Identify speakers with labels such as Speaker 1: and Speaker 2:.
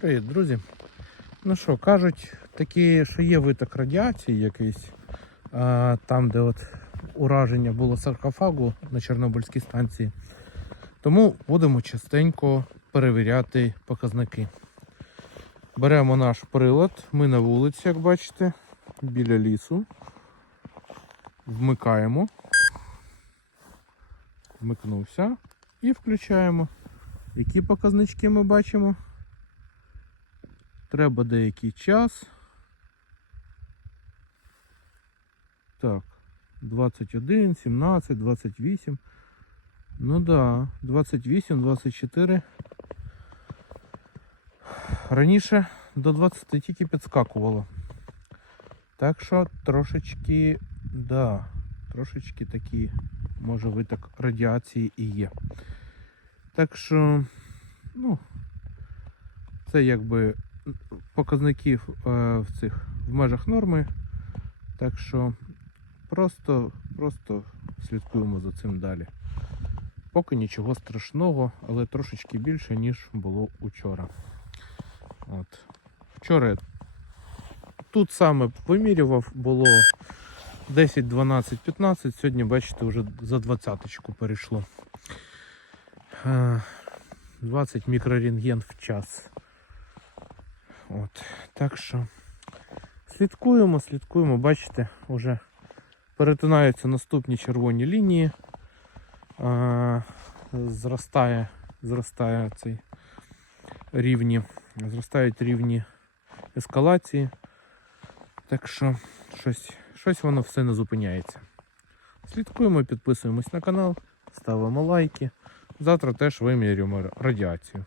Speaker 1: Привіт, друзі. Ну що, кажуть, такі, що є виток радіації якийсь, там, де от ураження було саркофагу на Чорнобильській станції. Тому будемо частенько перевіряти показники. Беремо наш прилад, ми на вулиці, як бачите, біля лісу. Вмикаємо. Вмикнувся і включаємо. Які показнички ми бачимо? Треба деякий час. Так, 21, 17, 28. Ну да, 28, 24. Раніше до 20 тільки підскакувало. Так що трошечки, да, трошечки такі, може виток радіації і є. Так що, ну, це якби показників е, в цих в межах норми. Так що просто, просто слідкуємо за цим далі. Поки нічого страшного, але трошечки більше, ніж було учора. От. Вчора тут саме вимірював, було 10, 12, 15. Сьогодні, бачите, вже за 20 перейшло. Е, 20 мікрорентген в час. От. Так що слідкуємо, слідкуємо, бачите, вже перетинаються наступні червоні лінії. А, зростає, зростає цей рівні, зростають рівні ескалації. Так що щось, щось воно все не зупиняється. Слідкуємо, підписуємось на канал, ставимо лайки. Завтра теж вимірюємо радіацію.